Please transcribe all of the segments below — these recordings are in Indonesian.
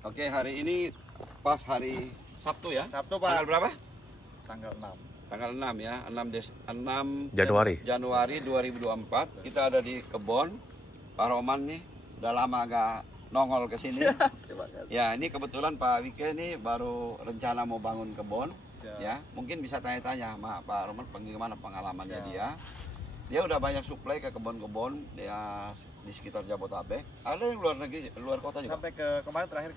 Oke, hari ini pas hari Sabtu ya? Sabtu, Pak. Tanggal berapa? Tanggal 6. Tanggal 6 ya, 6 Januari. Januari 2024. Kita ada di kebun Pak Roman nih. Udah lama agak nongol ke sini. Ya, ini kebetulan Pak Wike nih baru rencana mau bangun kebun. Ya, mungkin bisa tanya-tanya sama Pak Roman bagaimana pengalamannya dia. Dia udah banyak suplai ke kebun-kebun ya di sekitar Jabodetabek. Ada yang luar negeri, luar kota juga. Sampai ke kemarin terakhir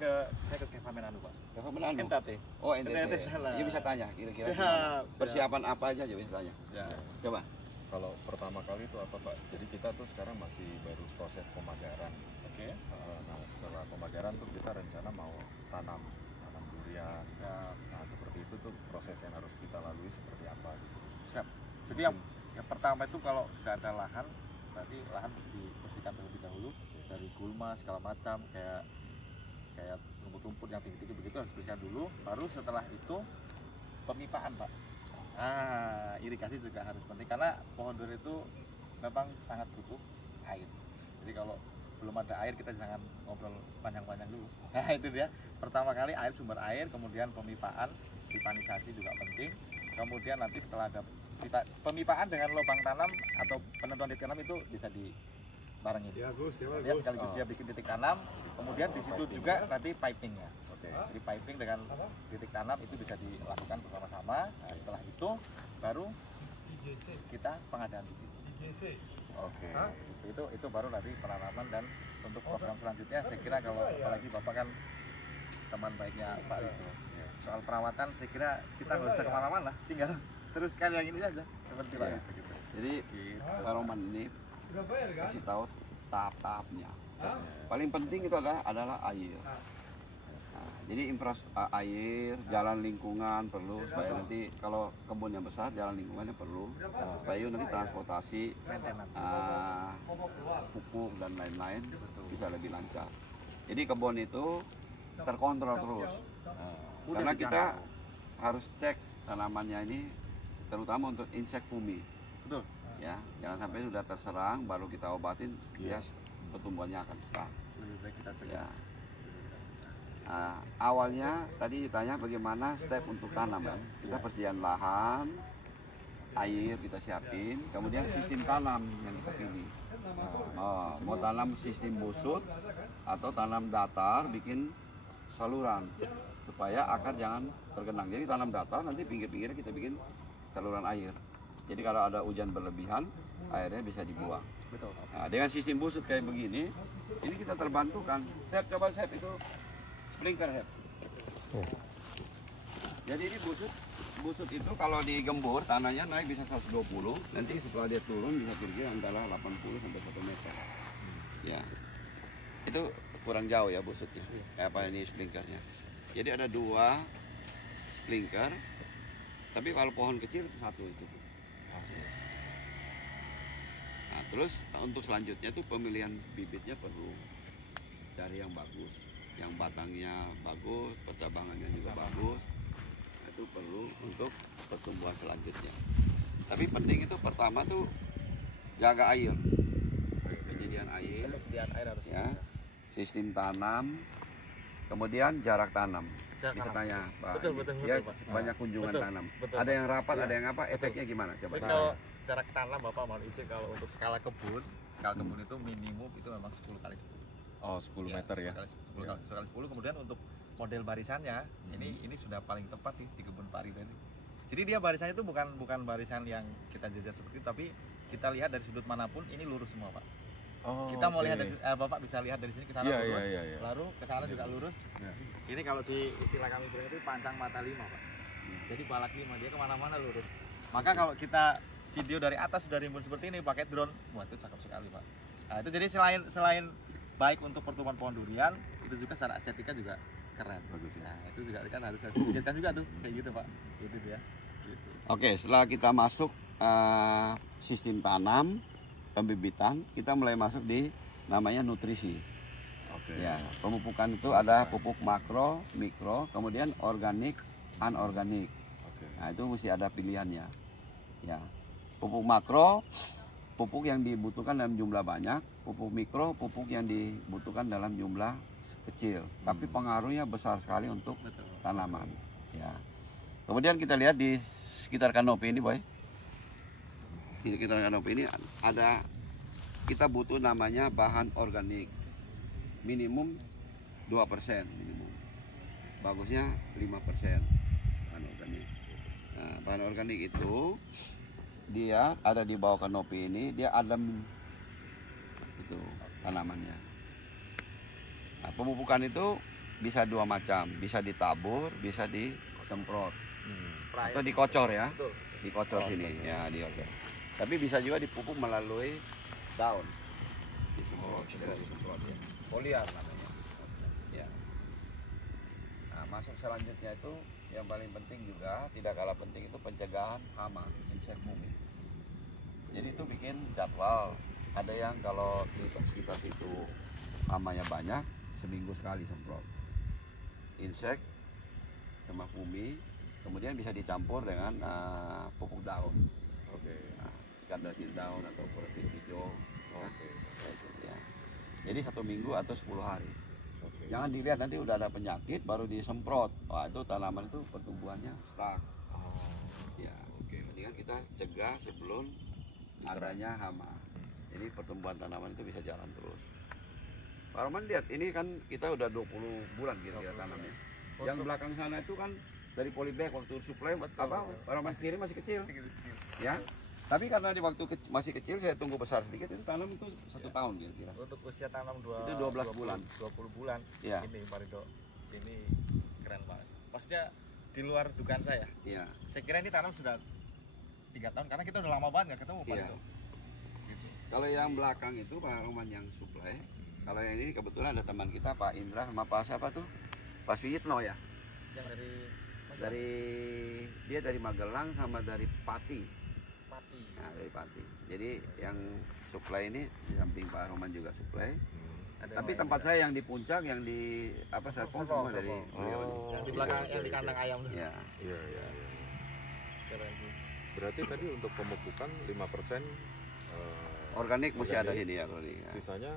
saya ke Keva Menanu, Pak. Keva Menanu. NTT. Oh, NTT. salah. Iya bisa tanya kira-kira Siap. persiapan apa aja bisa tanya. Ya. Coba. Kalau pertama kali itu apa, Pak? Jadi kita tuh sekarang masih baru proses pemagaran. Oke. Nah, setelah pemagaran tuh kita rencana mau tanam durian. Nah, seperti itu tuh proses yang harus kita lalui seperti apa gitu. Siap. Jadi yang pertama itu kalau sudah ada lahan, berarti lahan mesti dibersihkan terlebih dahulu dari gulma segala macam kayak rumput-rumput yang tinggi-tinggi begitu harus dibersihkan dulu. Baru setelah itu pemipaan, Pak. Irigasi juga harus penting karena pohon durian itu memang sangat butuh air. Jadi kalau belum ada air kita jangan ngobrol panjang-panjang dulu. Nah itu dia. Pertama kali air, sumber air, kemudian pemipaan, pipanisasi juga penting. Kemudian nanti setelah ada pemipaan dengan lubang tanam atau penentuan titik tanam itu bisa dibarengin. Ya, dia sekaligus dia bikin titik tanam, kemudian di situ juga nanti pipingnya. Jadi piping dengan titik tanam itu bisa dilakukan bersama-sama. Nah, setelah itu baru kita pengadaan bibit. Oke. Itu baru nanti penanaman. Dan untuk program selanjutnya saya kira kalau apalagi Bapak kan teman baiknya Pak Rito. Soal perawatan saya kira kita nggak usah kemana-mana, tinggal terus yang ini saja seperti Pak. Jadi Pak Roman ini kasih tahu tahap-tahapnya. Paling penting itu adalah air. Nah, jadi air, jalan lingkungan perlu supaya nanti kalau kebunnya besar jalan lingkungannya perlu supaya nanti transportasi, pupuk dan lain-lain bisa lebih lancar. Jadi kebun itu terkontrol terus. Karena kita harus cek tanamannya ini terutama untuk insek fumi. Betul. Ya, jangan sampai sudah terserang baru kita obatin, ya pertumbuhannya akan stuck. Lebih baik kita cek. Ya. Nah, awalnya tadi ditanya bagaimana step untuk tanam kan. Kita persediaan lahan, air kita siapin, kemudian sistem tanam yang kita pilih. Mau tanam sistem busut atau tanam datar, bikin saluran supaya akar jangan tergenang. Jadi tanam datar, nanti pinggir-pinggirnya kita bikin saluran air. Jadi kalau ada hujan berlebihan, airnya bisa dibuang. Betul. Nah, dengan sistem busut kayak begini, ini kita terbantukan. Coba itu sprinkler head. Jadi ini busut itu kalau digembur tanahnya naik bisa 120, nanti setelah dia turun bisa kira-kira antara 80 sampai 1 meter. Ya, itu kurang jauh ya busutnya. Apa ini sprinklernya? Jadi ada 2 sprinkler, tapi kalau pohon kecil 1 itu. Nah, terus untuk selanjutnya tuh pemilihan bibitnya perlu cari yang bagus, yang batangnya bagus, percabangannya juga bagus. Nah, itu perlu untuk pertumbuhan selanjutnya. Tapi penting itu pertama tuh jaga air, penyediaan air, harus ya, sistem tanam, kemudian jarak tanam. Bisa tanya Pak. Betul, Ya, Pak. banyak kunjungan tanam. Betul. Ada yang rapat, ada yang apa? Efeknya gimana? Coba. Jadi kalau jarak tanam Bapak mohon izin kalau untuk skala kebun itu minimum itu memang 10 kali 10. Oh, 10 meter ya. 10 kali 10. Kemudian untuk model barisannya ini sudah paling tepat di kebun Pak Rito ini. Jadi dia barisannya itu bukan barisan yang kita jajar seperti itu, tapi kita lihat dari sudut manapun ini lurus semua, Pak. Kita mau lihat dari, Bapak bisa lihat dari sini ke sana lurus, lalu ke sana juga lurus. Ini kalau di istilah kami bilang itu pancang mata 5, Pak. Jadi balak 5, dia kemana-mana lurus. Maka kalau kita video dari atas sudah rimbun seperti ini pakai drone, wah itu cakep sekali, Pak. Nah, itu jadi selain baik untuk pertumbuhan pohon durian, itu juga secara estetika juga keren. Bagus. Nah, itu juga kan harus dipikirkan juga tuh kayak gitu, Pak. Itu dia. Gitu. Oke, setelah kita masuk sistem tanam, pembibitan, kita mulai masuk di namanya nutrisi. Ya, pemupukan itu ada pupuk makro, mikro, kemudian organik, anorganik. Nah, itu mesti ada pilihannya. Ya, pupuk makro pupuk yang dibutuhkan dalam jumlah banyak, pupuk mikro, pupuk yang dibutuhkan dalam jumlah kecil. Tapi pengaruhnya besar sekali untuk tanaman. Ya. Kemudian kita lihat di sekitar kanopi ini, Boy. Di sekitar kanopi ini ada, kita butuh namanya bahan organik. Minimum 2% minimum. Bagusnya 5% bahan organik. Nah, bahan organik itu dia ada di bawah kanopi ini, dia adem itu tanamannya. Nah, pemupukan itu bisa dua macam, bisa ditabur, bisa disemprot atau dikocor ya. Betul. Dikocor sini ya, dikocor. Tapi bisa juga dipupuk melalui daun. Disemprot, disemprot ya. Foliar namanya. Ya. Nah, masuk selanjutnya itu yang paling penting juga, tidak kalah penting itu pencegahan hama, insek bumi. Jadi itu bikin jadwal. Ada yang kalau di sekitar itu hamanya banyak, seminggu sekali semprot. Insek sama bumi, kemudian bisa dicampur dengan pupuk daun. Oke. Nah, ikan daun atau profil hijau. Oke. Ya. Jadi 1 minggu atau 10 hari. Oke. Jangan dilihat nanti udah ada penyakit baru disemprot. Wah, itu tanaman itu pertumbuhannya stuck. Oh, Ya, oke. jadi kan kita cegah sebelum adanya hama. Jadi pertumbuhan tanaman itu bisa jalan terus. Pak Roman lihat, ini kan kita udah 20 bulan kira-kira tanamnya. Yang belakang sana itu kan dari polybag waktu suplai apa Pak Roman sendiri masih kecil. Ya. Tapi karena di waktu masih kecil saya tunggu besar sedikit, itu tanam itu 1 tahun kira-kira. Untuk usia tanam Itu 12 bulan. 20 bulan. Ya. Ini Pak Ridho. Ini keren Pak. Maksudnya di luar dugaan saya. Iya. Saya kira ini tanam sudah 3 tahun karena kita udah lama banget nggak ketemu Pak Iya. Ridho. Gitu. Kalau yang belakang itu Pak Roman yang suplai. Kalau yang ini kebetulan ada teman kita Pak Indra sama Pak siapa tuh? Pak Suyitno ya. Yang Dia dari Magelang sama dari Pati. Pati. Nah, dari Pati. Jadi yang suplai ini di samping Pak Roman juga suplai. Tapi tempat saya yang di puncak, yang di apa Serpong semua dari beliau nih. Yang di belakang, yang di kandang ayam tuh. Ya. Iya, iya, iya. Keren sih. Berarti tadi untuk pemupukan 5% Organik mesti ada organik. sini ya, Roni. Ya. Sisanya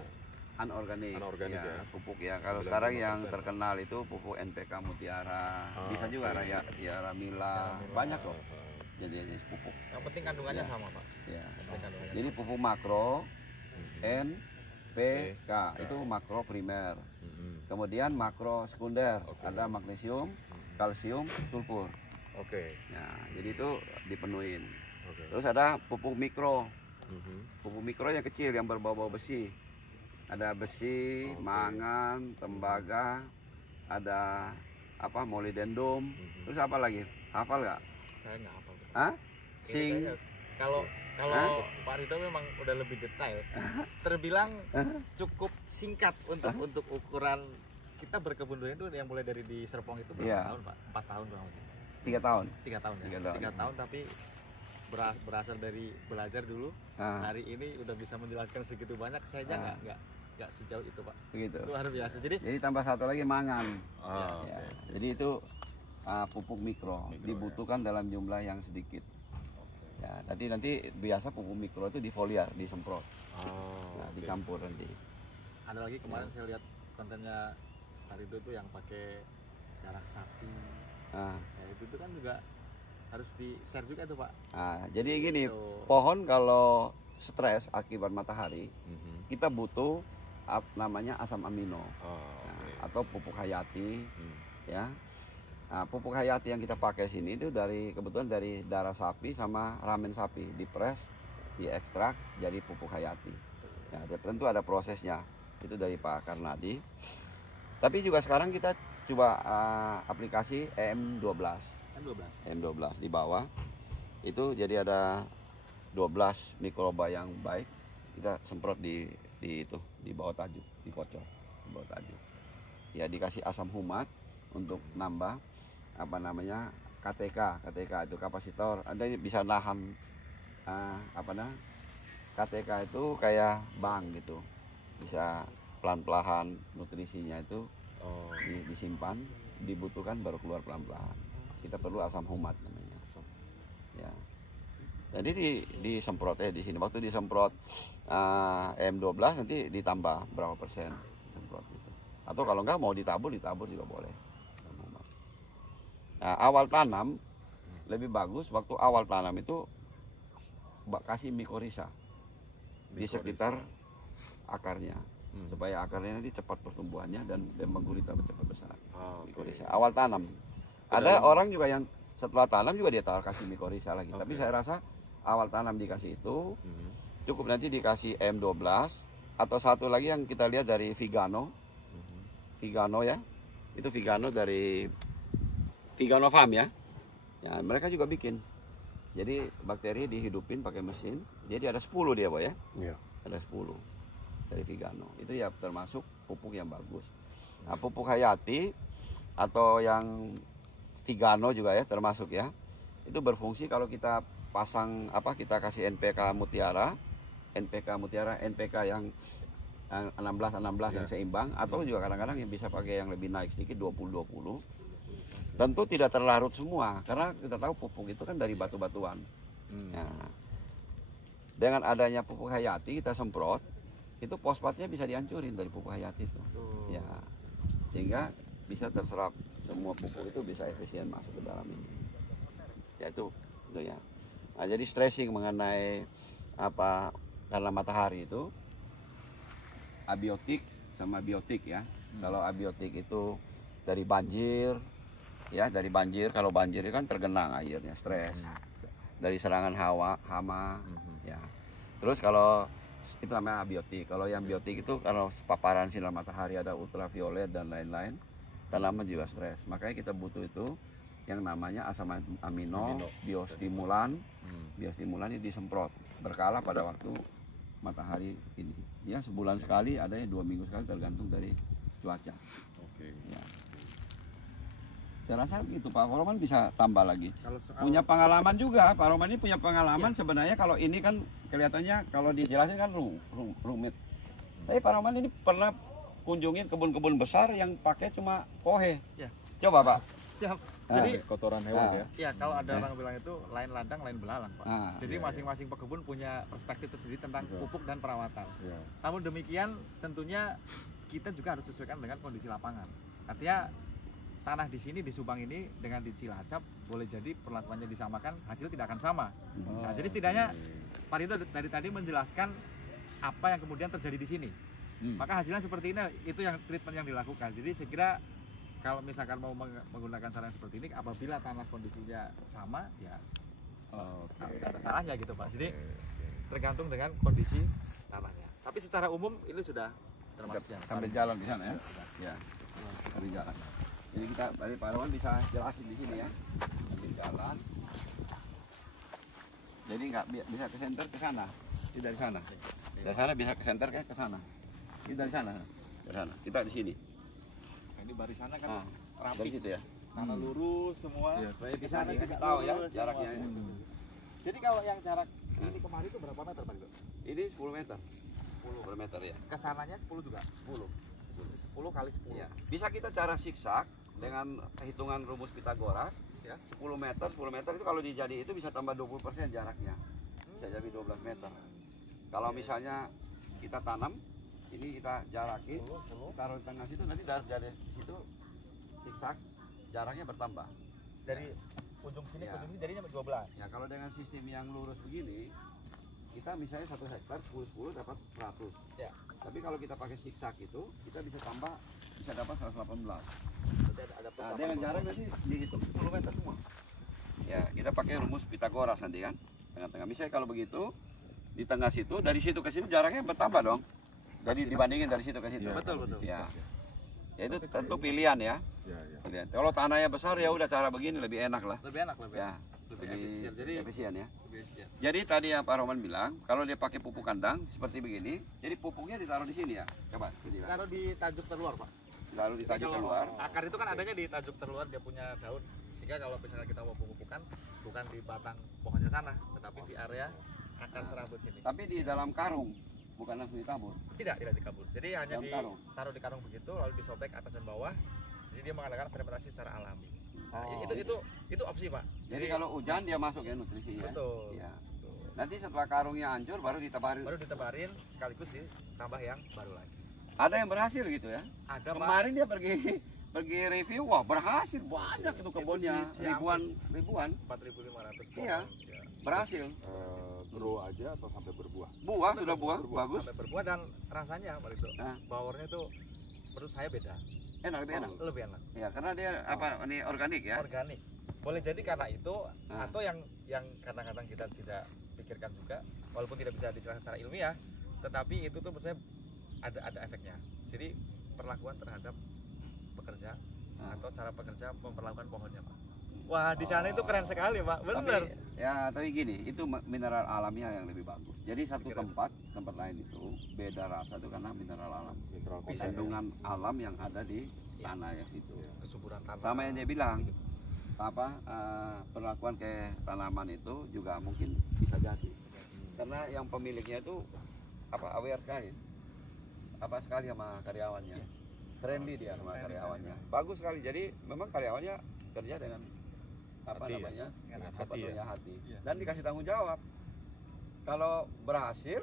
Anorganik. Anorganik ya. Pupuk ya. Kalau sekarang yang 95%. terkenal itu pupuk NPK Mutiara. Ah, Bisa juga oke. Raya Mila. Banyak loh. Jadi jenis pupuk. Yang penting kandungannya Ya. sama Pak. Ya. Yang penting kandungannya Jadi sama. pupuk makro Mhm. NPK itu makro primer. Mhm. Kemudian makro sekunder, Oke. ada magnesium, kalsium, sulfur. Oke. Nah, jadi itu dipenuhin. Oke. Terus ada pupuk mikro. Mhm. Pupuk mikro yang kecil yang berbau-bau besi. Ada besi, Oke. mangan, tembaga, ada apa molybdenum. Mhm. Terus apa lagi? Hafal nggak? Saya nggak hafal. Hah? Ini Sing. kayaknya Kalau kalau Pak Ridho memang udah lebih detail. Terbilang cukup singkat untuk ukuran kita berkebun durian itu yang mulai dari di Serpong itu berapa Iya. tahun Pak? 4 tahun kurang lebih. 3 tahun. 3 tahun ya. 3 tahun. 3 tahun tapi berasal dari belajar dulu. Nah, Hari ini udah bisa menjelaskan segitu banyak. Saya aja nggak sejauh itu Pak. begitu. Itu luar biasa. Jadi Jadi tambah satu lagi mangan. Ah, Ya, oke. jadi itu pupuk mikro, Mikro, dibutuhkan dalam jumlah yang sedikit. Oke. Ya, nanti biasa pupuk mikro itu difoliar, disemprot, Oh, nah, oke. dicampur nanti. ada lagi kemarin saya lihat kontennya Pak Ridho itu yang pakai darah sapi. Nah, Ya itu kan juga harus di-share juga tuh Pak. jadi gini, Tuh. pohon kalau stres akibat matahari, Mhm. kita butuh namanya asam amino Oh, nah, oke. atau pupuk hayati, Hmm. ya. Nah, pupuk hayati yang kita pakai sini itu kebetulan dari darah sapi sama ramen sapi, dipres, diekstrak jadi pupuk hayati. Ya, tentu ada prosesnya. Itu dari Pak Karnadi. Tapi juga sekarang kita coba aplikasi EM12. Kan 12. EM12 di bawah. Itu jadi ada 12 mikroba yang baik. Kita semprot di bawah tajuk, dikocok di bawah tajuk. Ya dikasih asam humat untuk nambah KTK itu kapasitor. Ada yang bisa nahan KTK itu kayak bank gitu. Bisa pelan-pelan nutrisinya itu Oh, disimpan, dibutuhkan baru keluar pelan-pelan. Kita perlu asam humat namanya. Ya. Jadi disemprot di sini. Waktu disemprot M12 nanti ditambah berapa persen semprot itu. Atau kalau enggak mau ditabur juga boleh. Nah, awal tanam lebih bagus waktu awal tanam itu kasih mikorisa di sekitar akarnya. Supaya akarnya nanti cepat pertumbuhannya dan gurita cepat besar. Mikorisa awal tanam. Ada orang juga yang setelah tanam juga dia kasih mikorisa lagi. Tapi saya rasa awal tanam dikasih itu cukup, nanti dikasih M12 atau satu lagi yang kita lihat dari Vigano. Vigano ya. Itu Vigano dari Vigano Farm ya. Ya, mereka juga bikin. Jadi bakteri dihidupin pakai mesin. Jadi ada 10 dia, Pak ya. Iya. Ada 10 dari Vigano. Itu ya termasuk pupuk yang bagus. Nah, pupuk Hayati atau yang Vigano juga ya termasuk ya. Itu berfungsi kalau kita pasang kita kasih NPK Mutiara, NPK yang 16 yang seimbang, atau juga kadang-kadang yang bisa pakai yang lebih naik sedikit 20-20. Tentu tidak terlarut semua karena kita tahu pupuk itu kan dari batu-batuan. Nah, dengan adanya pupuk Hayati kita semprot, itu fosfatnya bisa dihancurin dari pupuk Hayati itu. Ya, sehingga bisa terserap semua pupuk itu bisa efisien masuk ke dalam ini. Ya itu ya. Nah, jadi stressing mengenai karena matahari itu abiotik sama biotik ya. Kalau abiotik itu dari banjir ya, kalau banjir itu kan tergenang airnya, stres. Dari serangan hama ya. Terus kalau itu namanya abiotik. Kalau yang biotik itu kalau paparan sinar matahari ada ultraviolet dan lain-lain, tanaman juga stres. Makanya kita butuh itu yang namanya asam amino. Biostimulan. Biostimulan ini disemprot berkala pada waktu matahari ini. Ya sebulan sekali, ada yang 2 minggu sekali, tergantung dari cuaca. Ya. Saya rasa gitu Pak Roman bisa tambah lagi. Punya pengalaman juga, Pak Roman ini punya pengalaman ya. Sebenarnya kalau ini kan kelihatannya kalau dijelasin kan rumit. Tapi Pak Roman ini pernah kunjungin kebun-kebun besar yang pakai cuma pohe. Ya. Coba Pak. Siap. Jadi kotoran hewan ya. Iya, kalau ada orang bilang itu lain ladang lain belalang Pak. Jadi masing-masing pekebun punya perspektif tersendiri tentang pupuk dan perawatan. Namun demikian tentunya kita juga harus sesuaikan dengan kondisi lapangan. Artinya tanah di sini di Subang ini dengan di Cilacap boleh jadi perlakuannya disamakan, hasil tidak akan sama. Nah, jadi setidaknya Pak Rido dari tadi menjelaskan apa yang kemudian terjadi di sini. Maka hasilnya seperti ini, itu yang treatment yang dilakukan. Jadi saya kira kalau misalkan mau menggunakan cara yang seperti ini, apabila tanah kondisinya sama, ya tidak ada salahnya gitu Pak. Jadi tergantung dengan kondisi tanahnya. Tapi secara umum ini sudah termasuk sambil jalan di sana ya. Ya, sambil jalan. Jadi kita dari Pak Roman bisa jelasin di sini ya, sambil jalan. Jadi nggak bisa ke center ke sana, ini dari sana. Dari sana bisa ke center ke sana. Ini dari sana, ke sana. Kita di sini. Ini barisannya kan rapi dari situ ya. Sana lurus semua. Ya, supaya bisa dikasih tahu ya jaraknya. Jadi kalau yang jarak ini kemarin itu berapa meter Pak? Ini 10 meter. 10 meter ya. Kesananya 10 juga. 10 kali 10. Ya. Bisa kita cara siksak dengan hitungan rumus Pitagoras ya. 10 meter itu kalau dijadi itu bisa tambah 20% jaraknya. Bisa jadi 12 meter. Kalau misalnya kita tanam ini kita jarakin, taruh di tengah situ, nanti dari situ siksak jaraknya bertambah. Dari ujung sini ke ujung sini jadinya 12. Ya kalau dengan sistem yang lurus begini, kita misalnya 1 hektar 10 dapat 100. Ya. Tapi kalau kita pakai siksak itu, kita bisa dapat 118. Nah, dengan jarak nanti dihitung 10 meter semua. Ya kita pakai rumus Pitagoras nanti kan, tengah-tengah. Misalnya kalau begitu di tengah situ, dari situ ke situ jaraknya bertambah dong. Jadi dibandingin dari situ ke situ. Betul. Ya. Ya itu tentu pilihan ya. Pilihan. Kalau tanahnya besar ya udah cara begini lebih enak lah. Lebih enak. Ya. Lebih efisien. Jadi efisien ya. Jadi tadi yang Pak Roman bilang, kalau dia pakai pupuk kandang seperti begini, jadi pupuknya ditaruh di sini ya. Coba. Taruh di tajuk terluar Pak. Lalu di tajuk terluar. Akar itu kan adanya di tajuk terluar, dia punya daun. Sehingga kalau misalnya kita mau pupukan, bukan di batang pohonnya sana, tetapi di area akar serabut sini. Tapi di dalam karung. Bukan langsung ditabur? Tidak dikabur. Jadi hanya ditaruh di karung begitu, lalu disobek atas dan bawah. Jadi dia mengadakan fermentasi secara alami. Nah, itu opsi Pak. Jadi kalau hujan dia masuk ya nutrisinya. Betul. Ya. Nanti setelah karungnya hancur baru ditebarin. Baru ditebarin sekaligus ditambah yang baru lagi. Ada yang berhasil gitu ya? Ada, Pak. Kemarin dia pergi review, wah berhasil banyak itu kebunnya, Itu di Ciamis. ribuan 4.500 pohon. Iya. Ya. berhasil. Grow aja atau sampai berbuah? Buah sudah buah, bagus. Sampai berbuah dan rasanya Pak Ridho, Nah. powernya tuh menurut saya beda. Enak, lebih enak. Lebih enak. Ya karena dia apa ini organik ya. Organik. Boleh jadi karena itu Nah. atau yang kadang-kadang kita tidak pikirkan juga, walaupun tidak bisa dijelaskan secara ilmiah, tetapi itu tuh menurut saya ada efeknya. Jadi perlakuan terhadap pekerja atau cara pekerja memperlakukan pohonnya, Pak. Wah, di sana itu keren sekali, Pak. Bener. Tapi gini, itu mineral alamnya yang lebih bagus. Jadi satu tempat lain itu beda rasa itu karena mineral alam. Mineral Kandungan alam yang ada di tanah ya situ. Kesuburan tanah. Sama yang dia bilang, perlakuan kayak tanaman itu juga mungkin bisa jadi. Karena yang pemiliknya itu aware sekali, sekali sama karyawannya. Friendly dia sama karyawannya. Bagus sekali. Jadi memang karyawannya kerja dengan hati. Dan dikasih tanggung jawab. Kalau berhasil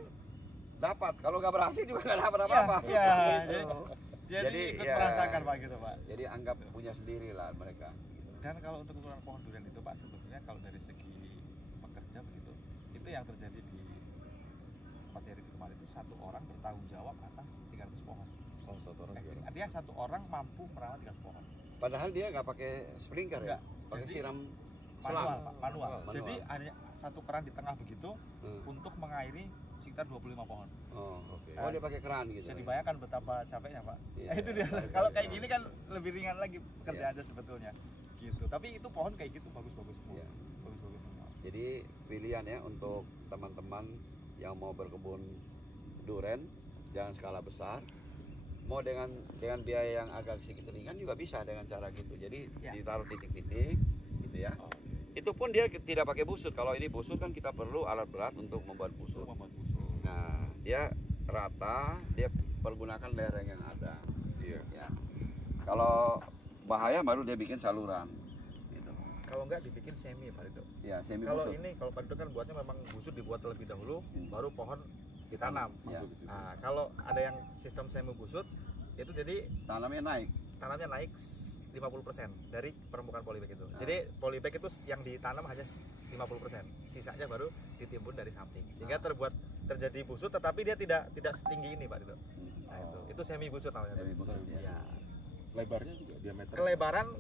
dapat, kalau nggak berhasil juga nggak dapat apa-apa. Jadi ikut merasakan, Pak, gitu, Pak. Jadi anggap punya sendiri lah mereka. Dan kalau untuk ukuran pohon durian itu, Pak, sebetulnya kalau dari segi pekerja begitu, itu yang terjadi di tempat saya review kemarin itu satu orang bertanggung jawab atas 300 pohon. Oh, satu orang juga. Artinya satu orang mampu merawat 300 pohon. Padahal dia nggak pakai sprinkler ya, pakai Jadi, siram manual, Pak, manual. Manual. Jadi hanya satu keran di tengah begitu untuk mengairi sekitar 25 pohon. Oh, Oke. oh dia pakai keran gitu. Bisa dibayangkan betapa capeknya, Pak. Iya, Itu dia. Kalau kayak gini kan lebih ringan lagi kerjaannya sebetulnya. Gitu. Tapi itu pohon kayak gitu bagus-bagus semua. Iya. Bagus-bagus semua. Jadi pilihan ya untuk teman-teman yang mau berkebun durian, jangan skala besar. Mau dengan biaya yang agak sedikit ringan juga bisa dengan cara gitu. Jadi ditaruh titik-titik gitu ya. Itu pun dia tidak pakai busut. Kalau ini busut kan kita perlu alat berat untuk membuat busut. Nah, dia rata, dia pergunakan lereng yang ada. Iya. Ya. Kalau bahaya baru dia bikin saluran. Gitu. Kalau enggak dibikin semi, Pak Ridho. Ya, semi Kalau busut. kalau Pak Ridho kan buatnya memang busut dibuat terlebih dahulu, baru pohon ditanam. Ya. Nah, kalau ada yang sistem semi busut, itu jadi Tanamnya naik. tanamnya naik 50% dari permukaan polybag itu. Jadi polybag itu yang ditanam hanya 50%, sisanya baru ditimbun dari samping. Sehingga terjadi busut, tetapi dia tidak setinggi ini, Pak Ridho. Nah, itu semi busut namanya. Semi busut, ya. Ya. Lebarnya juga diameter.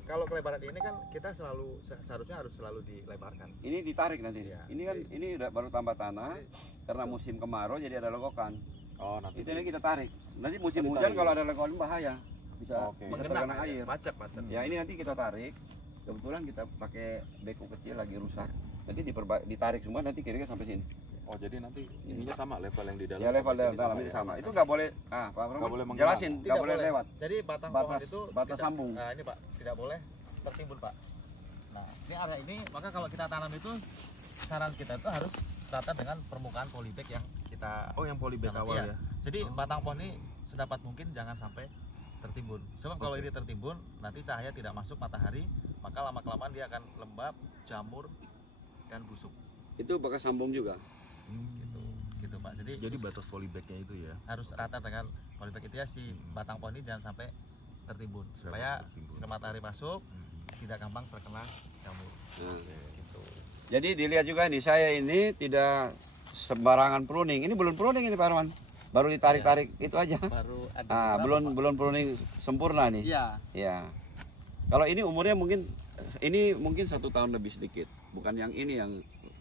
Kalau kelebaran ini kan kita seharusnya harus selalu dilebarkan. Ini ditarik nanti. Iya. Ini kan ini udah baru tambah tanah karena musim kemarau jadi ada legokan. Oh, nanti Itu ini kita tarik. Nanti musim ditarik. hujan kalau ada legokan bahaya. Bisa Oke. bisa tergenang air. Pacak. Ya ini nanti kita tarik. Kebetulan kita pakai beko kecil lagi rusak. Nanti ditarik semua nanti kira-kira sampai sini. Oh, jadi nanti ininya sama level yang di dalam. Ya level sampai sini dalam ini sama. Itu nggak boleh. Pak Nggak boleh Rahman, mengenal. jelasin. Nggak boleh lewat. Jadi batang pohon Batas- itu batas sambung. Nah, ini Pak, tidak boleh tertimbun, Pak. Nah, ini area ini, maka kalau kita tanam itu saran kita itu harus rata dengan permukaan polybag yang kita Oh, yang polybag tanam. awal Iya. ya. Jadi batang pohon ini sedapat mungkin jangan sampai tertimbun. Sebab kalau ini tertimbun, nanti cahaya tidak masuk matahari, maka lama-kelamaan dia akan lembab, jamur, dan busuk. Itu bekas sambung juga. Gitu Pak. Jadi batas polybagnya itu ya. Harus rata dengan polybag itu ya, si batang pohon ini jangan sampai tertimbun supaya ke matahari masuk tidak gampang terkena jamur. Gitu. Jadi dilihat juga nih, saya ini tidak sembarangan pruning. Ini belum pruning ini Pak Arman. Baru ditarik-tarik itu aja. Baru ada Belum pruning sempurna nih. Iya. Ya. Kalau ini umurnya mungkin 1 tahun lebih sedikit. Bukan yang ini yang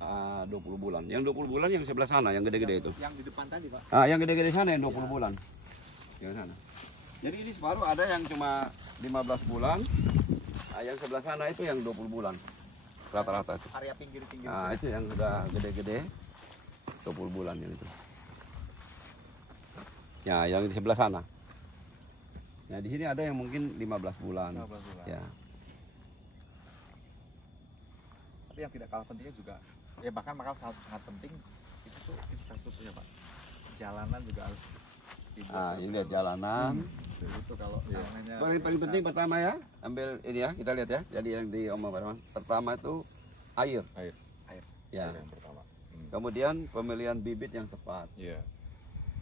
20 bulan. Yang 20 bulan yang sebelah sana yang gede-gede itu. Yang di depan tadi, Pak. Yang gede-gede sana yang 20 bulan. Yang sana. Jadi ini baru ada yang cuma 15 bulan. Yang sebelah sana itu yang 20 bulan. Rata-rata itu. Area pinggir-pinggir. Itu yang sudah gede-gede 20 bulan yang itu. Ya, yang di sebelah sana. Nah, di sini ada yang mungkin 15 bulan. 15 bulan. Ya. Tapi yang tidak kalah pentingnya juga, ya bahkan sangat penting itu tuh infrastrukturnya, Pak. Jalanan juga harus dibuat. Ini lihat jalanan. Itu kalau namanya Paling penting pertama ya, ambil ini ya, kita lihat ya. Jadi yang diomong Pak Rahman. Pertama itu air. Air. Ya. Air yang pertama. Kemudian pemilihan bibit yang tepat, Iya.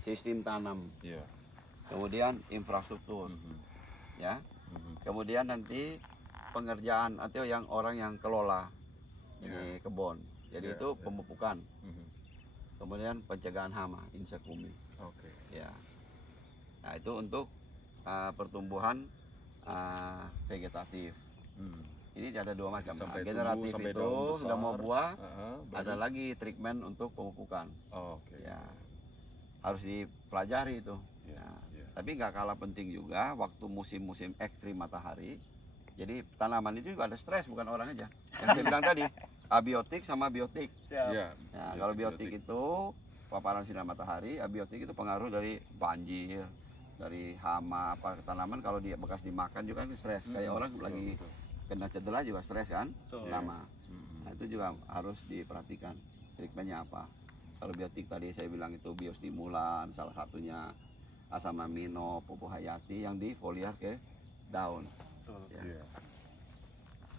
sistem tanam, Iya. kemudian infrastruktur, ya. Kemudian nanti pengerjaan atau yang orang yang kelola ini kebun. Jadi Iya, itu iya. pemupukan. Kemudian pencegahan hama, insek bumi. Oke. Ya. Nah, itu untuk pertumbuhan vegetatif. Ini ada dua macam. Sampai Generatif tumbuh, sampai itu daun sudah mau besar. buah, Baru- ada lagi treatment untuk pemupukan. Oh, oke. Ya, harus dipelajari itu. Iya, Ya. iya. Tapi nggak kalah penting juga waktu musim-musim ekstrim matahari. Jadi tanaman itu juga ada stres, bukan orang aja. Yang saya bilang tadi, abiotik sama biotik. Siap. Iya. Nah, Iya, kalau biotik itu paparan sinar matahari, abiotik itu pengaruh dari banjir, dari hama apa tanaman kalau dia bekas dimakan juga kan stres. Kayak orang betul, lagi betul. kena cedera juga stres kan, Betul. lama. Nah, itu juga harus diperhatikan treatmentnya apa. Kalau biotik tadi saya bilang itu biostimulan, salah satunya asam amino, pupuk hayati yang difoliar ke daun. Betul. Ya. Iya.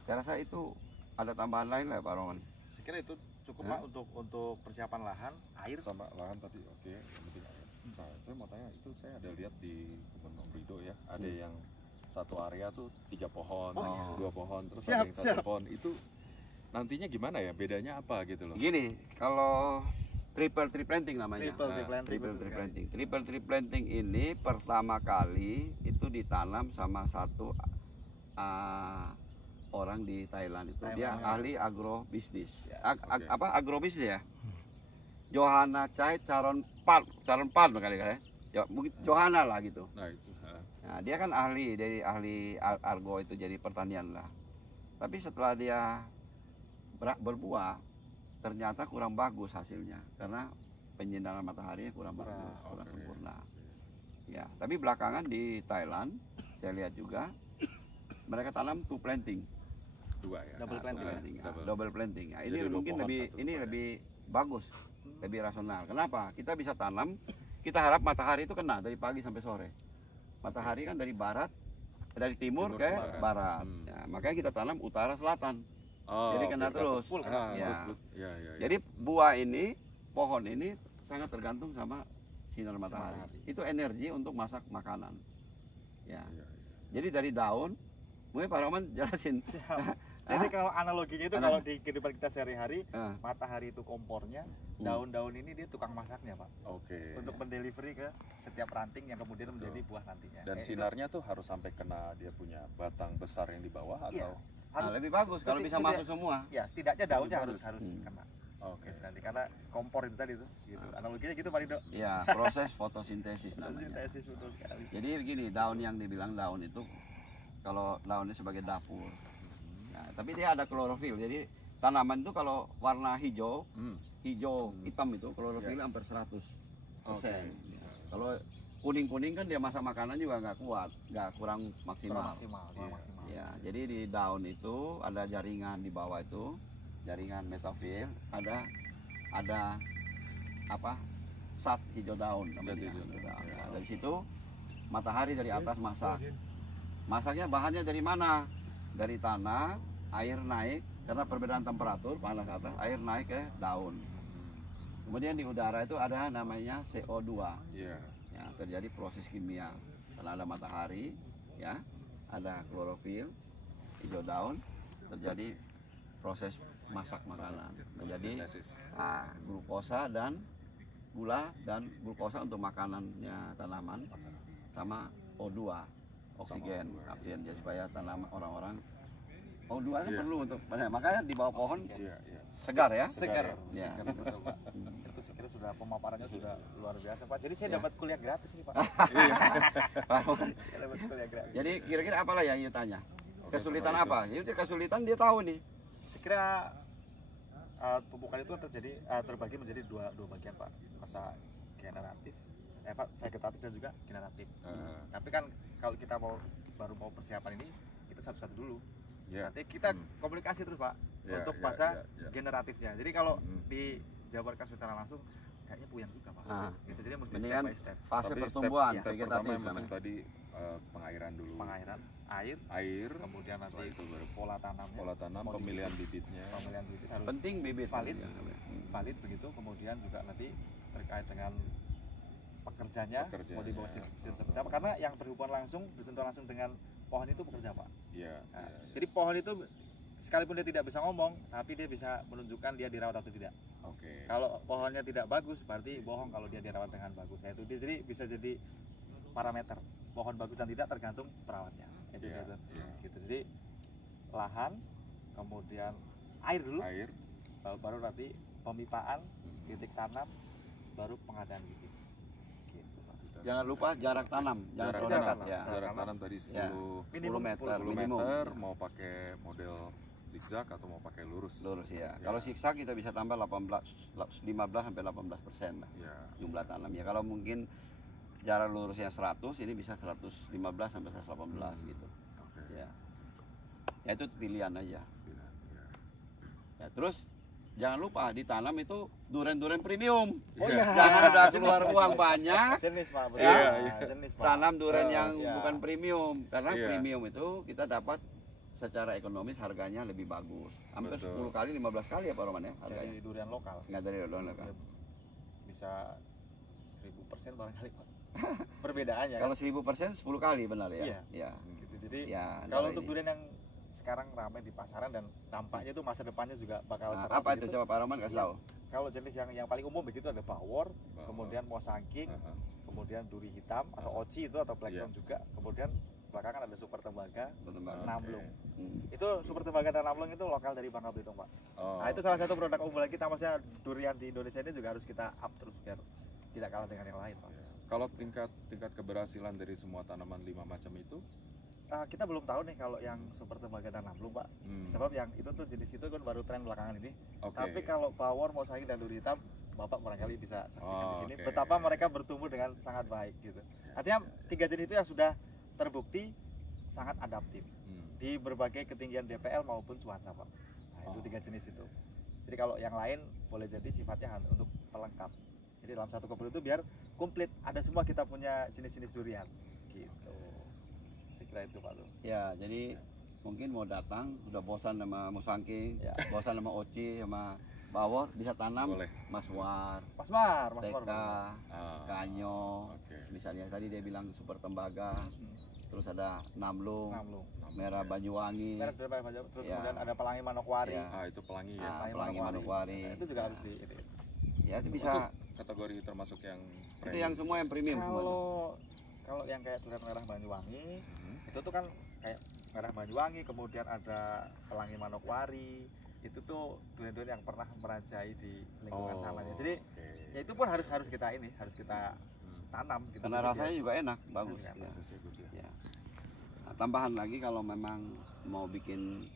Saya rasa itu ada tambahan lain lah Pak Roman. Saya kira itu cukup Pak untuk persiapan lahan, air. Sama lahan tadi oke. Yang penting air. Nah, saya mau tanya itu saya ada lihat di kebun Om Rido ya, ada yang satu area tuh 3 pohon, Oh. 2 pohon, terus Siap, ada yang 1 siap. pohon. Itu nantinya gimana ya? Bedanya apa gitu loh? Gini, kalau triple tree planting namanya. Triple tree planting, Triple betul tree sekali. planting. Triple tree planting ini pertama kali itu ditanam sama satu orang di Thailand itu. Dia Thailand. ahli agrobisnis. Ya, oke. Apa agrobisnis ya? Johanna Chai Charon Pan kali ya. Mungkin Johanna lah gitu. Nah, itu. Nah, dia kan ahli dari ahli argo itu jadi pertanian lah. Tapi setelah dia berbuah, ternyata kurang bagus hasilnya karena penyinaran mataharinya kurang bagus, kurang oke. sempurna. Ya, tapi belakangan di Thailand saya lihat juga mereka tanam two planting. 2 ya. Double planting. Double planting. Nah, ini Jadi 2 mungkin pohon, lebih 1 ini pohon ya. lebih bagus, lebih rasional. Kenapa? Kita bisa tanam, kita harap matahari itu kena dari pagi sampai sore. Matahari kan dari barat, dari timur Timur ke ke barat. barat. Ya, makanya kita tanam utara selatan. Oh, Jadi kena biar terus. full dapat- kena. Ya. Ya, ya. Jadi buah ini, pohon ini sangat tergantung sama sinar matahari. Itu energi untuk masak makanan. Ya. Iya, iya. Jadi dari daun, mungkin Pak Roman jelasin. Siap. Jadi kalau analoginya itu kalau di kehidupan kita sehari-hari, Eh, matahari itu kompornya, daun-daun ini dia tukang masaknya Pak. Oke. Untuk mendelivery ke setiap ranting yang kemudian Betul. menjadi buah nantinya. Dan Itu sinarnya tuh harus sampai kena dia punya batang besar yang di bawah Iya. atau nah, lebih bagus kalau bisa masuk semua. Ya, setidaknya daunnya Lebih harus bagus. kena. oke. Gitu, nanti karena kompor itu tadi tuh, gitu. Analoginya gitu Pak Rido. Ya, proses fotosintesis namanya. Sintesis betul sekali. Jadi begini, daun yang dibilang daun itu kalau daunnya sebagai dapur. Ya, tapi dia ada klorofil. Jadi tanaman itu kalau warna hijau, hijau hitam itu klorofilnya hampir 100%. Ya. Kalau kuning-kuning kan dia masak makanan juga nggak kuat, nggak kurang Kurang maksimal. maksimal, kurang Iya. maksimal. Ya, jadi di daun itu ada jaringan di bawah itu, jaringan metafil, ada apa? Sat hijau daun namanya. Zat hijau Hijau daun. daun. Nah, dari situ matahari dari atas masak. Masaknya bahannya dari mana? Dari tanah, air naik karena perbedaan temperatur panas atas, air naik ke daun. Kemudian di udara itu ada namanya CO2. Iya. Ya, terjadi proses kimia karena ada matahari, ya, ada klorofil, hijau daun, terjadi proses masak makanan. Menjadi Sintesis. glukosa dan gula dan glukosa untuk makanannya tanaman sama O2 oksigen, oksigen jadi supaya tanaman orang-orang O2 kan Iya. perlu untuk makanya di bawah pohon Iya, iya. segar ya. Segar. Ya. Segar, betul, Pak. Itu saya kira sudah pemaparannya sudah luar biasa Pak. Jadi saya Ya. dapat kuliah gratis nih Pak. Saya dapat kuliah gratis. Jadi kira-kira apalah yang you tanya? Oke, Kesulitan setelah apa? Ya udah kesulitan dia tahu nih. Saya kira pemupukan itu kan terjadi terbagi menjadi dua bagian Pak. Masa generatif, vegetatif dan juga generatif. Tapi kan kalau kita baru mau persiapan ini, kita satu-satu dulu. Iya. Nanti kita komunikasi terus Pak Iya, untuk iya, masa iya, iya. generatifnya. Jadi kalau Hmm. dijabarkan secara langsung, kayaknya puyeng juga Pak. Ah. Gitu. Jadi mesti step Mendingan by step. fase Tapi pertumbuhan step pertama vegetatif yang penting namanya. tadi pengairan dulu. Pengairan, air, setelah kemudian nanti itu baru pola tanamnya, pola tanam, pemilihan bibitnya. pemilihan bibit harus Penting bibit valid, ya. valid begitu. Kemudian juga nanti terkait dengan pekerjanya mau dibawa sistem seperti apa, karena yang berhubungan langsung, bersentuhan langsung dengan pohon itu pekerja Pak. Iya. Nah, Iya. jadi pohon itu sekalipun dia tidak bisa ngomong, tapi dia bisa menunjukkan dia dirawat atau tidak. Oke. Kalau pohonnya tidak bagus, berarti bohong kalau dia dirawat dengan bagus. Nah, itu dia, jadi bisa jadi parameter pohon bagus dan tidak tergantung perawatnya. Itu Iya, gitu. iya. Gitu. Jadi lahan, kemudian air dulu, Air. baru nanti pemipaan, Hmm. titik tanam, baru pengadaan bibit. Gitu, Pak. Jangan lupa jarak tanam, Jarak terlalu tanam. dekat, ya. Jarak tanam tadi 10 Minimum 10 10 minimum. meter, mau pakai model zigzag atau mau pakai lurus. Lurus ya. Ya. Kalau zigzag kita bisa tambah 15 sampai 18% lah Ya. jumlah tanamnya. Kalau mungkin jarak lurusnya 100, ini bisa 115 sampai 118 gitu. Oke. Ya. Ya itu pilihan aja. Pilihan, ya. Ya, terus jangan lupa ditanam itu duren-duren premium. Oh iya. Jangan udah keluar uang banyak, Jenis Pak, betul. Ya. Nah, jenis Pak. tanam duren Oh, yang iya. bukan premium. Karena Iya. premium itu kita dapat secara ekonomis harganya lebih bagus. Hampir Betul. 10 kali, 15 kali ya Pak Roman ya harganya. Dari durian lokal. Nggak dari doang kan. Bisa 1000% barangkali Pak. Perbedaannya kan. Kalau 1000% 10 kali benar ya. Iya. Ya. Gitu. Jadi Ya, kalau antara untuk ini. durian yang sekarang ramai di pasaran dan nampaknya itu masa depannya juga bakal Nah, cerah apa itu begitu. coba Pak Roman kasih Iya. tahu. Kalau jenis yang paling umum begitu ada bawor, Bawor. kemudian mosangking, Aha. kemudian duri hitam atau oci itu atau blackthorn Iya. juga, kemudian belakangan ada super tembaga, Bertembak. Oke. namlung. Hmm. Itu super tembaga dan namlung itu lokal dari Bangka Belitung Pak. Oh, Nah itu salah satu produk unggulan kita, maksudnya durian di Indonesia ini juga harus kita up terus biar tidak kalah dengan yang lain Pak. ya. Kalau tingkat keberhasilan dari semua tanaman 5 macam itu, Kita belum tahu nih kalau yang super tembaga dan namlung Pak. Sebab yang itu tuh jenis itu kan baru tren belakangan ini. oke. Tapi kalau bawor, mosangking dan duri hitam, Bapak barangkali bisa saksikan Oh, di sini oke. betapa mereka bertumbuh dengan sangat baik gitu. Artinya tiga jenis itu yang sudah terbukti sangat adaptif di berbagai ketinggian DPL maupun cuaca Pak. Nah, itu Oh. 3 jenis itu. Jadi kalau yang lain boleh jadi sifatnya untuk pelengkap. Jadi dalam satu kebun itu biar komplit, ada semua kita punya jenis-jenis durian gitu. Saya kira itu Pak Lu. Ya, jadi mungkin mau datang udah bosan sama musangking, Ya. bosan sama oci, sama bawor, bisa tanam Boleh. maswar, Mas Mar, TK, Ah, kanyo, oke. misalnya tadi dia bilang super tembaga, terus ada namlung, Namlung. merah Banyuwangi, Merek dari Bapak, terus Ya. kemudian ada pelangi manokwari. Ya. Ah, itu pelangi ya. Ah, pelangi Manokwari. Nah, itu juga Ya. harus di itu. ya itu bisa, Kategori termasuk yang itu yang semua yang premium semua. Kalau yang kayak durian merah Banyuwangi Mhm. itu tuh kan kayak merah Banyuwangi, kemudian ada pelangi manokwari, itu tuh durian-durian yang pernah merajai di lingkungan sananya. Jadi oke. ya itu pun harus kita harus kita tanam gitu. Karena Jadi rasanya biar- juga enak, bagus. Enak, Ya. Bagus ya, good ya. Ya. Nah, tambahan lagi kalau memang mau bikin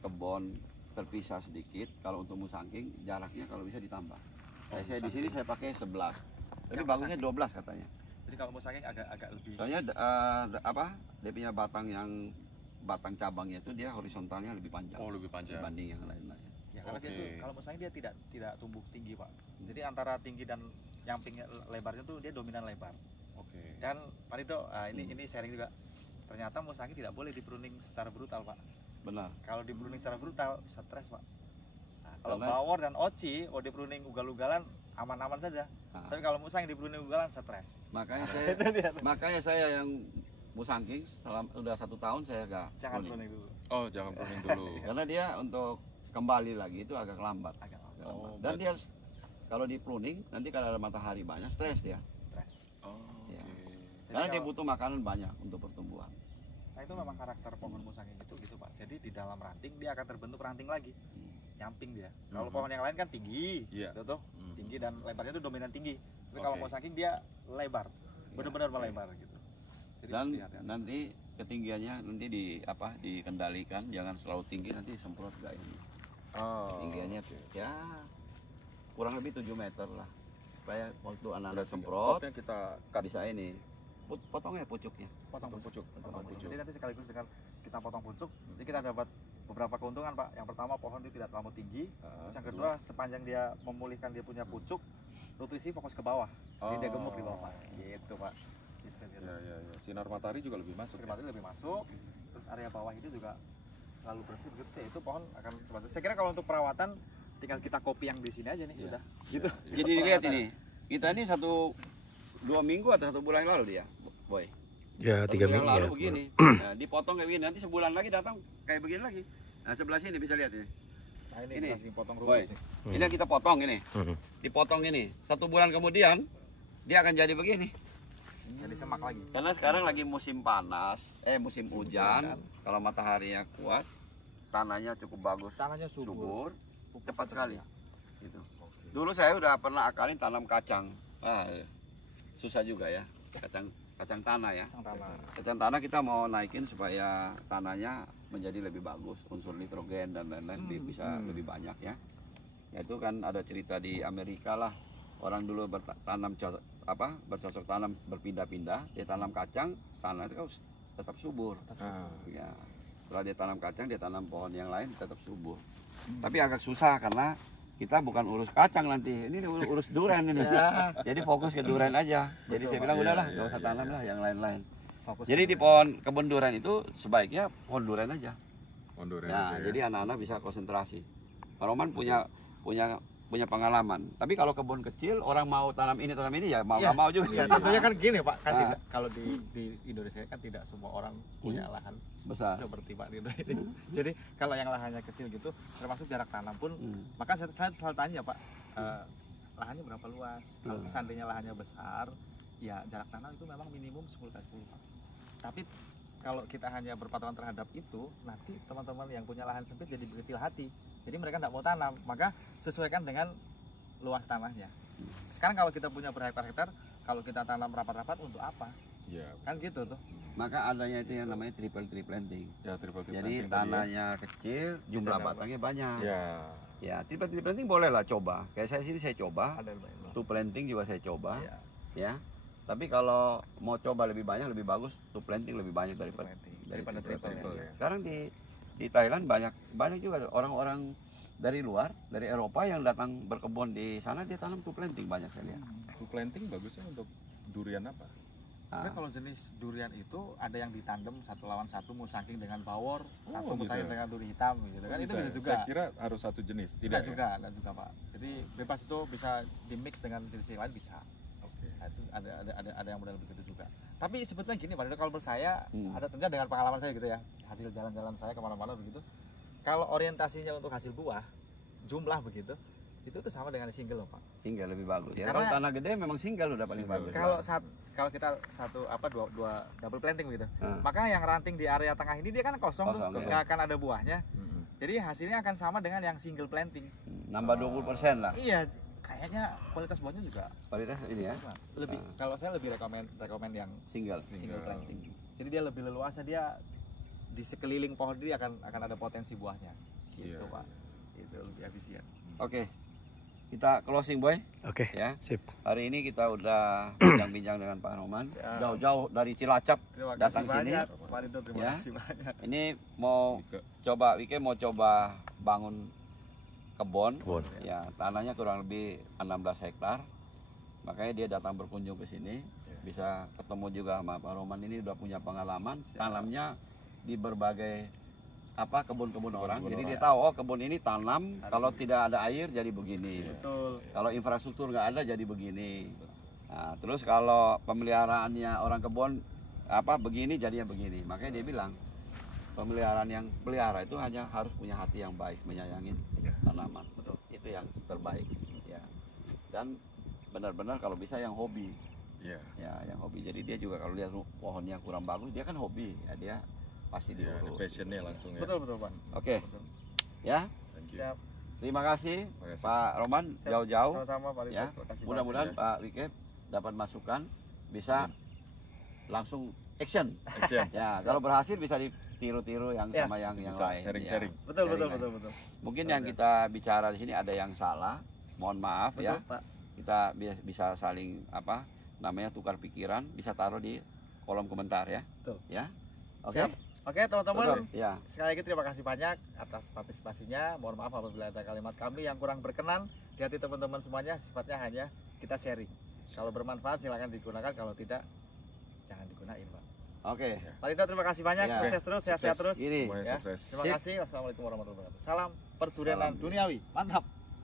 kebun terpisah sedikit, kalau untuk musangking jaraknya kalau bisa ditambah. Saya di sini saya pakai 11. Tapi Yang bagusnya 12 katanya. Jadi kalau musangking agak lebih Soalnya dia punya batang yang batang cabangnya itu dia horizontalnya lebih panjang Oh, lebih panjang. dibanding yang lain-lain. ya karena dia Oke. tuh kalau musangking dia tidak tumbuh tinggi Pak. Jadi antara tinggi dan nyampingnya lebarnya tuh dia dominan lebar. Oke. Dan Pak Rido, ini sharing juga. Ternyata musangking tidak boleh di pruning secara brutal Pak. Benar. Kalau di pruning secara brutal, stres Pak. Nah, kalau Karena- bawor dan oci, di pruning ugal-ugalan aman-aman saja. Nah, Tapi kalau musang di pruning ugalan stres. makanya saya Itu dia. makanya saya yang musangking udah 1 tahun saya agak Jangan pruning. pruning dulu. Oh, jangan pruning dulu. Karena dia untuk kembali lagi itu agak lambat. Agak lama. Agak lambat. Oh, Dan dia kalau di pruning nanti kalau ada matahari banyak stres dia. Stres. Oh, Ya. oke. Jadi Karena dia kalau- butuh makanan banyak untuk pertumbuhan. Nah itu memang karakter pohon musangking itu gitu Pak. Jadi di dalam ranting dia akan terbentuk ranting lagi. Hmm. Nyamping dia. Kalau Mhm. pohon yang lain kan tinggi, Iya. gitu tuh. Mhm. Tinggi dan lebarnya itu dominan tinggi. Tapi kalau Oke. musangking dia lebar. Benar-benar Oke. melebar gitu. Jadi Dan mesti hati-hati. nanti ketinggiannya nanti dikendalikan, jangan selalu tinggi nanti semprot gak ini. Oh, Tinggiannya oke. ya kurang lebih 7 meter lah. Supaya waktu anak-anak Berarti semprot potnya kita cut bisa ini. Potongnya pucuknya. potong pucuk. potong Potong pucuk. pucuk. Jadi nanti sekaligus dengan kita potong pucuk, jadi kita dapat beberapa keuntungan Pak. Yang pertama pohon itu tidak terlalu tinggi. Ah, Yang kedua sepanjang dia memulihkan dia punya pucuk, nutrisi fokus ke bawah. Jadi dia gemuk di bawah Pak. Gitu Pak. Gitu. gitu. Ya. Sinar matahari juga lebih masuk. Sinar matahari lebih masuk, terus area bawah itu juga selalu bersih begitu ya, itu pohon akan seperti. Saya kira kalau untuk perawatan tinggal kita copy yang di sini aja nih, sudah. Gitu. Jadi lihat ini, kita ini 1-2 minggu atau 1 bulan yang lalu dia, Boy. Ya, 3 Yang minggu lalu ya. begini, nah, dipotong kayak begini, nanti sebulan lagi datang kayak begini lagi. Nah sebelah sini bisa lihat ini. Nah, ini Ini, kita potong Boy. rumput nih. Ini yang kita potong ini, Hmm. dipotong ini. 1 bulan kemudian dia akan jadi begini. Jadi semak lagi. Karena sekarang lagi musim panas, musim hujan. Kalau mataharinya kuat, tanahnya cukup bagus, Tanahnya subur. cepat sekali. Gitu. Dulu saya udah pernah akalin tanam kacang. Susah juga ya, kacang tanah ya. Kacang tanah kita mau naikin supaya tanahnya menjadi lebih bagus, unsur nitrogen dan lain-lain bisa lebih banyak ya. Ya itu kan ada cerita di Amerika lah, orang dulu bercocok tanam berpindah-pindah, dia tanam kacang, tanah itu kan tetap subur. Ya, setelah dia tanam kacang, dia tanam pohon yang lain tetap subur. Tapi agak susah karena kita bukan urus kacang nanti, ini urus durian ini. Jadi fokus ke durian aja. Jadi saya bilang udahlah, nggak usah tanam lah yang lain-lain. Jadi di kebun durian itu sebaiknya pohon durian aja. Pohon durian Nah, aja ya. jadi anak-anak bisa konsentrasi. Pak Roman punya pengalaman. Tapi kalau kebun kecil orang mau tanam ini ya mau nggak mau juga. Iya, tentunya kan gini Pak, kan tidak, kalau di Indonesia kan tidak semua orang punya lahan Besar. seperti Pak Rido ini. Jadi kalau yang lahannya kecil gitu, termasuk jarak tanam pun, maka saya selalu tanya Pak, lahannya berapa luas? Kalau seandainya lahannya besar, ya jarak tanam itu memang minimum 10x10 Pak. Tapi kalau kita hanya berpatokan terhadap itu, nanti teman-teman yang punya lahan sempit jadi berkecil hati. Jadi mereka tidak mau tanam, maka sesuaikan dengan luas tanahnya. Sekarang kalau kita punya berhektar-hektar, kalau kita tanam rapat-rapat untuk apa? Iya. Kan gitu tuh. Maka adanya itu yang namanya triple tree planting. Ya, triple Jadi planting tadi ya. tanahnya kecil, jumlah batangnya banyak. Ya. Ya, triple tree planting boleh lah coba. Kayak saya sini saya coba. Ada lumayan. Two planting juga saya coba. Iya. Ya. Tapi kalau mau coba lebih banyak lebih bagus two planting lebih banyak daripada Triple ya. Sekarang di Thailand banyak juga orang-orang dari luar, dari Eropa yang datang berkebun di sana, dia tanam two planting banyak saya lihat. Two planting bagusnya untuk durian apa? Sebenarnya kalau jenis durian itu ada yang ditandem 1 lawan 1 musangking dengan bawor, satu gitu musangking ya? dengan duri hitam gitu kan. Itu bisa juga. Saya kira harus satu jenis, Tidak tidak ya? juga Pak. Jadi bebas itu bisa dimix dengan jenis yang lain bisa. Oke. Nah, itu ada yang model begitu juga. Tapi sebetulnya gini Pak, kalau menurut saya ada tentunya dengan pengalaman saya gitu ya, hasil jalan-jalan saya kemana-mana begitu. Kalau orientasinya untuk hasil buah, jumlah begitu, itu tuh sama dengan single loh Pak. Single lebih bagus. Ya, Karena- kalau tanah gede memang single udah paling bagus. Kalau kita dua double planting begitu, maka yang ranting di area tengah ini dia kan kosong tuh, Kosong, ya. nggak akan ada buahnya. Jadi hasilnya akan sama dengan yang single planting. Nambah 20% lah. Iya, kayaknya kualitas buahnya juga Kualitas ini ya, lebih. Kalau saya lebih rekomen yang single. single planting. Jadi dia lebih leluasa, dia di sekeliling pohon dia akan ada potensi buahnya. Gitu Iya. Pak. Itu lebih efisien. Oke. Kita closing Boy Oke, ya. sip. Hari ini kita udah bincang-bincang dengan Pak Roman. Siap. Jauh-jauh dari Cilacap Terima datang kasih sini. banyak Pak Rido, terima Ya. kasih banyak. Ini mau Wike. mau coba bangun kebun. Kebun. Ya, tanahnya kurang lebih 16 hektar. Makanya dia datang berkunjung ke sini. Bisa ketemu juga sama Pak Roman, ini udah punya pengalaman tanamnya di berbagai kebun-kebun orang. Jadi dia tahu kebun ini tanam kalau tidak ada air jadi begini. Betul. Kalau infrastruktur nggak ada jadi begini. Nah, terus kalau pemeliharaannya orang kebun begini jadinya begini. Makanya dia bilang pemeliharaan yang pelihara itu hanya harus punya hati yang baik, menyayangi tanaman. Betul. Itu yang terbaik. Ya. Dan benar-benar kalau bisa yang hobi. Iya. Ya, yang hobi. Jadi dia juga kalau lihat pohonnya kurang bagus, dia kan hobi. Ya, dia pasti Ya, ada diurus. passionnya langsung ya. Betul Pak. Oke. Betul. Ya. Thank you. Siap. Terima kasih Terima kasih. Pak Roman Siap. jauh-jauh. Sama-sama Pak Rido. Ya. Terima kasih Mudah-mudahan banyak. Pak Wike dapat masukan, bisa langsung action. Action. Ya, kalau berhasil bisa ditiru-tiru yang Ya. sama yang Bisa lain. sharing-sharing. Ya. Betul Sharing lain. betul. Mungkin Luar yang biasa. kita bicara di sini ada yang salah. Mohon maaf Betul ya. Pak. Kita bisa saling namanya tukar pikiran, bisa taruh di kolom komentar ya. Betul. Ya. Oke. Siap. Oke teman-teman. Betul. Ya. Sekali lagi terima kasih banyak atas partisipasinya. Mohon maaf apabila ada kalimat kami yang kurang berkenan di hati teman-teman semuanya. Sifatnya hanya kita sharing. Kalau bermanfaat silakan digunakan, kalau tidak jangan gunain, Pak. Oke. Pak Rido, terima kasih banyak, Ya. sukses terus, sehat-sehat terus. Ini. Semuanya Ya. sukses. Terima Sip. kasih. Wassalamualaikum warahmatullahi wabarakatuh. Salam perdurianan Salam. duniawi. Mantap.